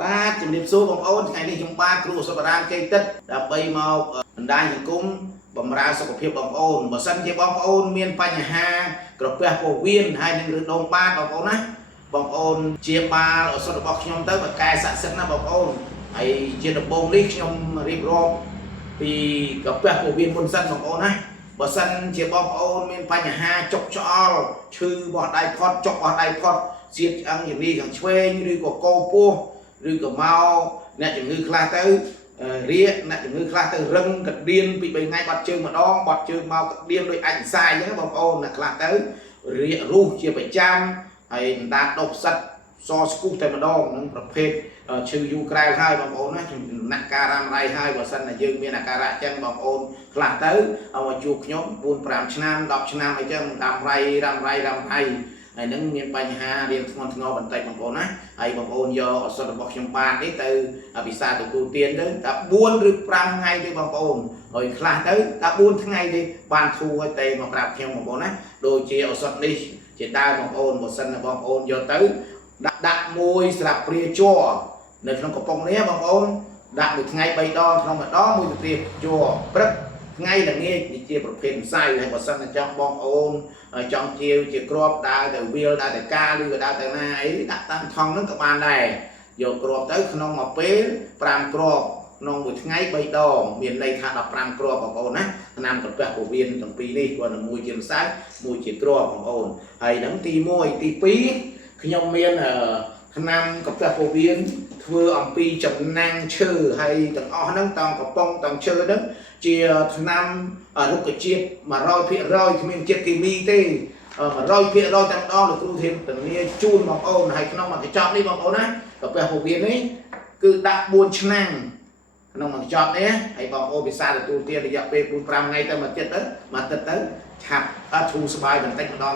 បាទជំរាបសួរបងប្អូនថ្ងៃនេះខ្ញុំបាទគ្រូសុខរាមជ័យទឹកដើម្បីមកបណ្ដាញសង្គមបម្រើសុខភាពបងប្អូនបើសិនជាបងប្អូនមានបញ្ហាក្រពះពោះវៀនហើយនឹងឬដងបាតបងប្អូនណាបងប្អូនជាបាលឱសថរបស់ខ្ញុំទៅបកែស័ក្តិសិទ្ធិណាបងប្អូនហើយជាដំបូងនេះខ្ញុំរៀបរាប់ពីក្រពះពោះវៀនមុនសិនបងប្អូនណាបើសិនជាបងប្អូនមានបញ្ហាចុកច្អល់ឈឺបោះដៃផុតចុកបោះដៃផុតសៀតឆ្អឹងជំនីខាងឆ្វេងឬក៏កោពោះឬក៏មកអ្នកជំងឺខ្លះទៅរាកអ្នកជំងឺខ្លះទៅរឹងកដៀនពី3ថ្ងៃបាត់ជើងម្ដងបាត់ជើងមកកដៀនដោយអាចផ្សាយអញ្ចឹងបងប្អូនអ្នកខ្លះទៅរាករុះជាប្រចាំហើយអណ្ដាតដុសផ្សិតសស្គុះតែម្ដងនឹងប្រភេទឈឺយូរក្រែលហើយបងប្អូនណាចំណាក់ការរ៉ាំរ៉ៃហើយបើសិនតែយើងមានអាការៈអញ្ចឹងបងប្អូនខ្លះទៅឲ្យមកជួបខ្ញុំ4 5ឆ្នាំ10ឆ្នាំអីចឹងរ៉ាំរ៉ៃហើយនឹងមានបញ្ហារៀងធ្ងន់ធ្ងរបន្តិចបងប្អូនណាហើយបងប្អូនយកឱសថរបស់ខ្ញុំបាននេះទៅពិសាទទួលទានទៅតែ4ឬ5ថ្ងៃទេបងប្អូនហើយខ្លះទៅតែ4ថ្ងៃទេបានធូរហើយតែមកប្រាប់ខ្ញុំបងប្អូនណាដូចជាឱសថនេះជាដើមបងប្អូនបើសិនតែបងប្អូនយកទៅដាក់មួយស្លាបព្រាជ័រនៅក្នុងកំប៉ុងនេះបងប្អូនដាក់មួយថ្ងៃ3ដងក្នុងម្ដងមួយស្លាបព្រាជ័រព្រឹកថ្ងៃល្ងាចនេះជាប្រភេទម្សៅហើយបើសិនតែចង់បងប្អូនចង់ជាក្របដើរទៅវាលដើរទៅការឬក៏ដើរទៅណាអីដាក់តាមថង់ហ្នឹងក៏បានដែរយកក្របទៅក្នុងមួយពេល5គ្រាប់ក្នុងមួយថ្ងៃ3ដងមានន័យថា15គ្រាប់បងប្អូនណាថ្នាំក្រពះពោះវៀនទាំងពីរនេះគាត់មួយជាម្សៅមួយជាគ្រាប់បងប្អូនហើយហ្នឹងទី1ទី2ខ្ញុំមានថ្នាំក្រពះពោះវៀនធ្វើអំពីចំណាំងឈើហើយទាំងអស់ហ្នឹងតង់កំប៉ុងតង់ឈើហ្នឹងជាថ្នាំរុក្ខជាតិ 100% គ្មានជាតិគីមីទេ 100% តែម្ដងលោកគ្រូធានាជូនបងប្អូនហើយក្នុងមួយកញ្ចប់នេះបងប្អូនណាក្រពះពោះវៀននេះគឺដាក់4ឆ្នាំក្នុងមួយកញ្ចប់នេះហើយបងប្អូនពិសាទទួលទានរយៈពេល4 5ថ្ងៃទៅមួយទឹកទៅឆាប់ធូរស្បើយបន្តិចម្ដង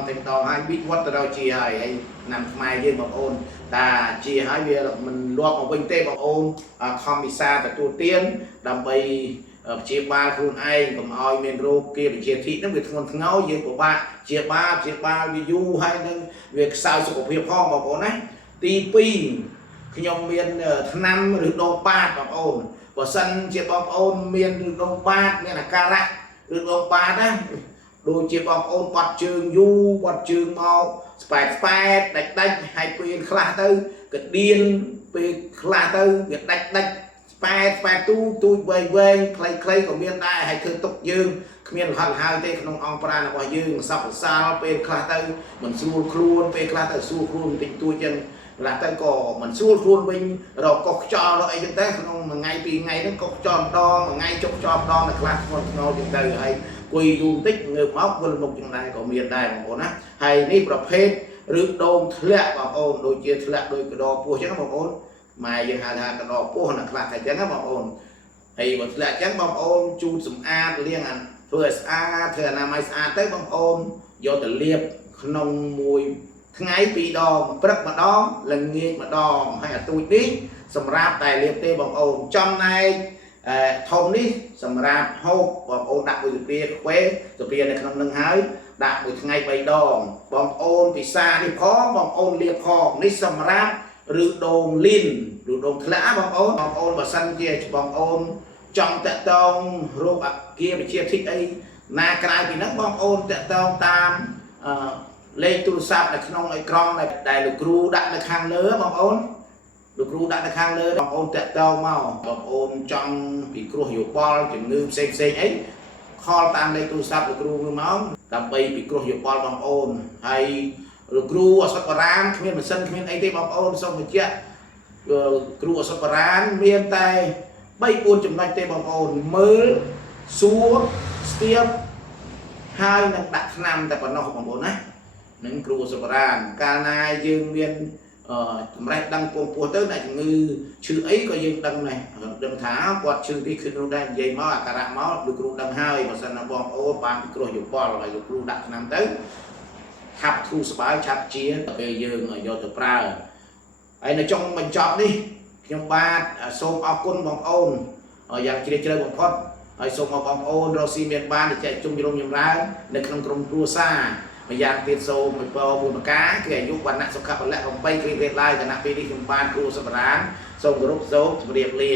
ហើយវិវត្តទៅដល់ជាហើយណាំខ្មែរយើងបងប្អូនតាជាហើយវាមិនលាប់មកវិញទេបងប្អូនខំពិសាទទួលទានដើម្បីព្យាបាលខ្លួនឯងកុំឲ្យមានរោគគាវិជាធិហ្នឹងវាធ្ងន់ធ្ងរយើងពិបាកព្យាបាលវាយូរហើយនឹងវាខ្សោយសុខភាពផងបងប្អូនណាទី2ខ្ញុំមានថ្នាំឬដងបាតបងប្អូនបើសិនជាបងប្អូនមានឬដងបាតមានអាការៈឬដងបាតណាដូចជាបងប្អូនបាត់ជើងយូរបាត់ជើងមកស្បែកដាច់ហើយពេលខ្លះទៅកដៀនពេលខ្លះទៅវាដាច់ស្បែកទូចវែងខ្លីក៏មានដែរហើយធ្វើទុកយើងគ្មានរហ័សហើយទេក្នុងអង្គប្រាណរបស់យើងសពសាលពេលខ្លះទៅមិនស្រួលខ្លួនពេលខ្លះទៅស្រួលខ្លួនបន្តិចតួចចឹងខ្លះទៅក៏មិនស្រួលខ្លួនវិញរកកុសខ្យល់អីចឹងទៅក្នុងមួយថ្ងៃពីរថ្ងៃហ្នឹងកុសខ្យល់ម្ដងមួយថ្ងៃចុកខ្យល់ម្ដងនៅខ្លះធ្ងន់ធ្ងរចឹងទៅហើយគួយយូរបន្តិចងើបមកវិលមុខចឹងដែរក៏មានដែរបងប្អូនណាហើយនេះប្រភេទឬដងធ្លាក់បងប្អូនដូចជាធ្លាក់ដោយកដរពោះចឹងបងប្អូនម៉ែយើងហៅថាកដរពោះណាខ្លះតែចឹងណាបងប្អូនហើយបើធ្លាក់ចឹងបងប្អូនជូតសម្អាតលាងធ្វើឲ្យស្អាតធ្វើអនាម័យស្អាតទៅបងប្អូនយកទៅលាបក្នុងមួយថ្ងៃ2ដងព្រឹកម្ដងល្ងាចម្ដងហើយអាទូចនេះសម្រាប់តែលាបទេបងប្អូនចំណែកធំនេះសម្រាប់ហូបបងប្អូនដាក់មួយស្ពាខ្វេស្ពានៅក្នុងនឹងហើយដាក់មួយថ្ងៃ3ដងបងប្អូនពិសានេះផងបងប្អូនលាបផងនេះសម្រាប់ឬដងលីនឬដងធ្លាក់បងប្អូនបើសិនជាបងប្អូនចង់តាក់ទងរោគអាគាវិជាធិអីណាក្រៅពីហ្នឹងបងប្អូនតាក់ទងតាមលេខទូរស័ព្ទនៅក្នុងអេក្រង់ដែលលោកគ្រូដាក់នៅខាងលើបងប្អូនលោកគ្រូដាក់នៅខាងលើបងប្អូនតាក់ទងមកបងប្អូនចង់ពិគ្រោះយោបល់ជំងឺផ្សេងអីខលតាមលេខទូរស័ព្ទលោកគ្រូមកដើម្បីពិគ្រោះយោបល់បងប្អូនហើយលោកគ្រូឱសថបុរាណគ្មានម៉ាស៊ីនគ្មានអីទេបងប្អូនសូមបញ្ជាក់គ្រូឱសថបុរាណមានតែ3-4ចំណុចទេបងប្អូនមើលសួរស្ទាបហើយនឹងដាក់ថ្នាំតែប៉ុណ្ណោះបងប្អូនណានឹងគ្រូឱសថបុរាណកាលណាយើងមានតម្រេះដឹងពោះទៅអ្នកជំងឺឈឺអីក៏យើងដឹងដែរដឹងថាគាត់ឈឺទីគឺនោះដែរនិយាយមកអាការៈមកលោកគ្រូដឹងហើយបើសិនណាបងប្អូនបានពិគ្រោះយោបល់ហើយលោកគ្រូដាក់ថ្នាំទៅឆាប់ធូរស្បើយឆាប់ជាទៅពេលយើងយកទៅប្រើហើយនៅចុងបញ្ចប់នេះខ្ញុំបាទសូមអរគុណបងប្អូនយ៉ាងជ្រាលជ្រៅបំផុតហើយសូមឲ្យបងប្អូនរកស៊ីមានបានចែកជុំញរំញើនៅក្នុងក្រុមគ្រួសារ ម្យ៉ាងទៀតសូមឲ្យពរបុណ្យការគឺអាយុវណ្ណៈសុខៈពលៈ8គ្រីក្រេតឡើយគណៈពេលនេះខ្ញុំបានគ្រូសម្រានសូមគោរពសូមជម្រាបលា